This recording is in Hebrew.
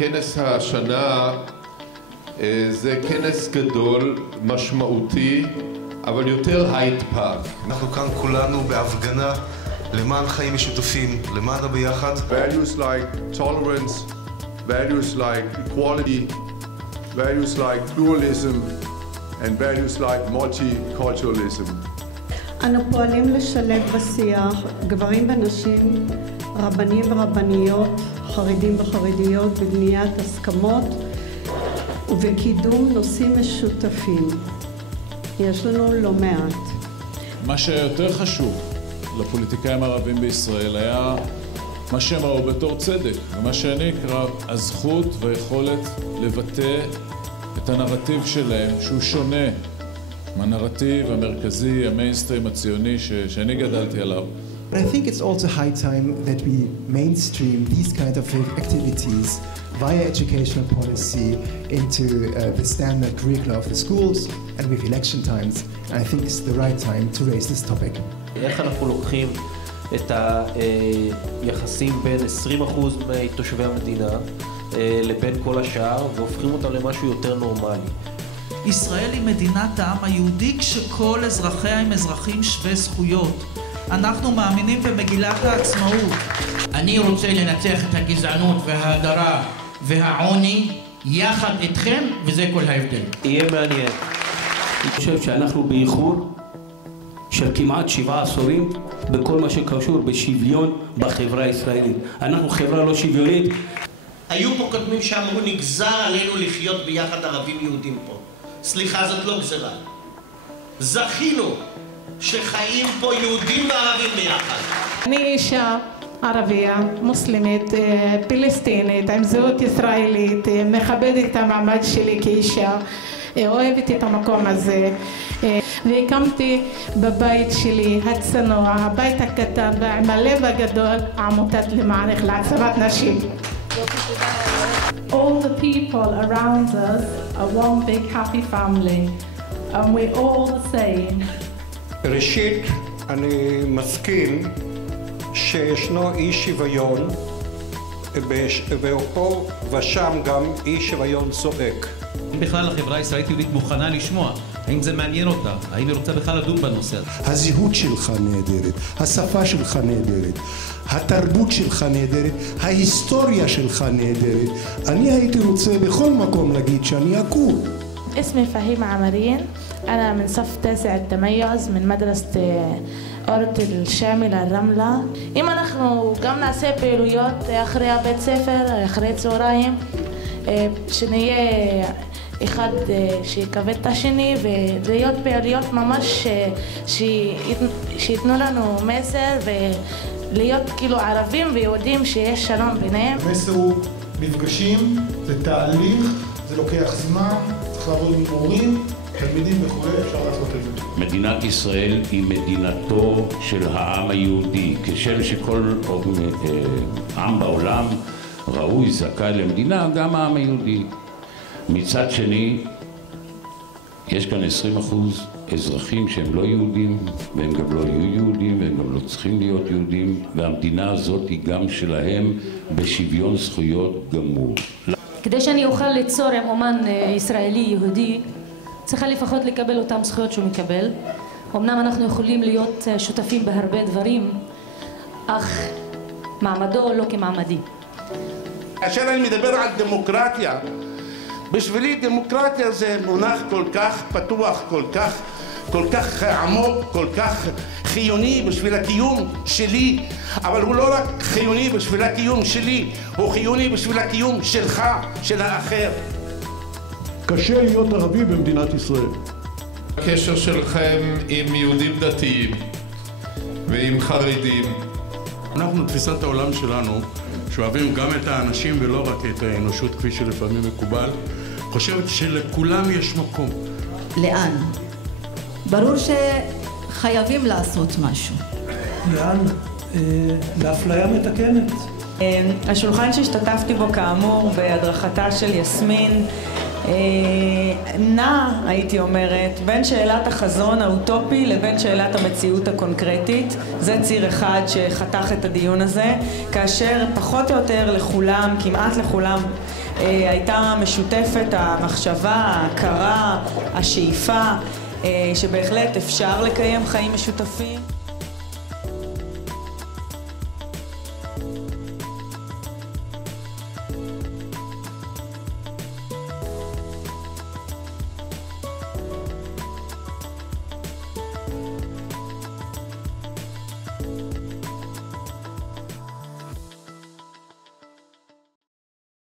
כנס השנה זה כנס גדול, משמעותי, אבל יותר הייד פארק. אנחנו כאן כולנו בהפגנה למען חיים משותפים, למען הביחד. Values like tolerance, values like equality, values like pluralism and values like multiculturalism. אנו פועלים לשלב בשיח גברים ונשים, רבנים ורבניות, חרדים וחרדיות בבניית הסכמות ובקידום נושאים משותפים. יש לנו לא מעט. מה שיותר חשוב לפוליטיקאים הערבים בישראל היה מה שהם ראו בתור צדק, ומה שאני אקרא הזכות והיכולת לבטא את הנרטיב שלהם שהוא שונה מהנרטיב המרכזי, המיינסטרים הציוני שאני גדלתי עליו. But I think it's also high time that we mainstream these kind of activities via educational policy into the standard curricula of the schools and with election times. And I think it's the right time to raise this topic. איך אנחנו לוקחים את היחסים בין 20% מתושבי המדינה לבין כל השאר והופכים אותם למשהו יותר נורמלי? ישראל היא מדינת העם היהודי כשכל אזרחיה הם אזרחים שווי זכויות. אנחנו מאמינים במגילת העצמאות. אני רוצה לנצח את הגזענות וההדרה והעוני יחד איתכם, וזה כל ההבדל. יהיה מעניין. אני חושב שאנחנו באיחור של כמעט 7 עשורים בכל מה שקשור בשוויון בחברה הישראלית. אנחנו חברה לא שוויונית. היו פה קודמים שאמרו נגזר עלינו לחיות ביחד ערבים יהודים פה. סליחה, זאת לא גזרה. זכינו שחיים פה יהודים וערבים ביחד. אני אישה ערבייה, מוסלמית, פלסטינית, עם זהות ישראלית, מכבדת את המעמד שלי כאישה, אוהבת את המקום הזה, והקמתי בבית שלי הצנוע, הבית הקטן ועם הלב הגדול, עמותת למען להעצמת נשים. All the people around us are one big happy family and we're all the same. ראשית, אני מסכים שישנו אי שוויון ופה ושם גם אי שוויון צועק. בכלל החברה הישראלית יהודית מוכנה לשמוע, האם זה מעניין אותה, האם היא רוצה בכלל לדון בנושא הזה. הזהות שלך נהדרת, השפה שלך נהדרת, התרבות שלך נהדרת, ההיסטוריה שלך נהדרת. אני הייתי רוצה בכל מקום להגיד שאני אקור. اسمي فهيمة عمرين، أنا من صف 9 التميز من مدرسة أورت الشاملة الرملة. אם אנחנו גם נעשה פעילויות אחרי הבית ספר, אחרי צהריים, שנהיה אחד שיקבל את השני ולהיות פעילויות ממש שיתנו לנו מסר ולהיות כאילו ערבים ויהודים שיש שלום ביניהם. המסר הוא מפגשים, זה תהליך, זה לוקח זמן, צריך לעבוד עם הורים, תלמידים וכו', אפשר לעשות את זה. מדינת ישראל היא מדינתו של העם היהודי, כשם שכל עם בעולם ראוי, זכאי למדינה, גם העם היהודי. מצד שני, יש כאן 20% אזרחים שהם לא יהודים, והם גם לא יהיו יהודים, והם גם לא צריכים להיות יהודים, והמדינה הזאת היא גם שלהם בשוויון זכויות גמור. כדי שאני אוכל ליצור עם אומן ישראלי יהודי, צריכה לפחות לקבל אותם זכויות שהוא מקבל. אמנם אנחנו יכולים להיות שותפים בהרבה דברים, אך מעמדו לא כמעמדי. כאשר אני מדבר על דמוקרטיה, בשבילי דמוקרטיה זה מונח כל כך פתוח, כל כך עמוק, כל כך חיוני בשביל הקיום שלי, אבל הוא לא רק חיוני בשביל הקיום שלי, הוא חיוני בשביל הקיום שלך, של האחר. קשה להיות ערבי במדינת ישראל. הקשר שלכם עם יהודים דתיים ועם חרדים. אנחנו, תפיסת העולם שלנו, שאוהבים גם את האנשים ולא רק את האנושות כפי שלפעמים מקובל, חושבת שלכולם יש מקום. לאן? ברור שחייבים לעשות משהו. לאן? לאפליה מתקנת. השולחן שהשתתפתי בו כאמור בהדרכתה של יסמין נע, הייתי אומרת, בין שאלת החזון האוטופי לבין שאלת המציאות הקונקרטית. זה ציר אחד שחתך את הדיון הזה, כאשר פחות או יותר לכולם, כמעט לכולם, הייתה משותפת המחשבה, ההכרה, השאיפה, שבהחלט אפשר לקיים חיים משותפים.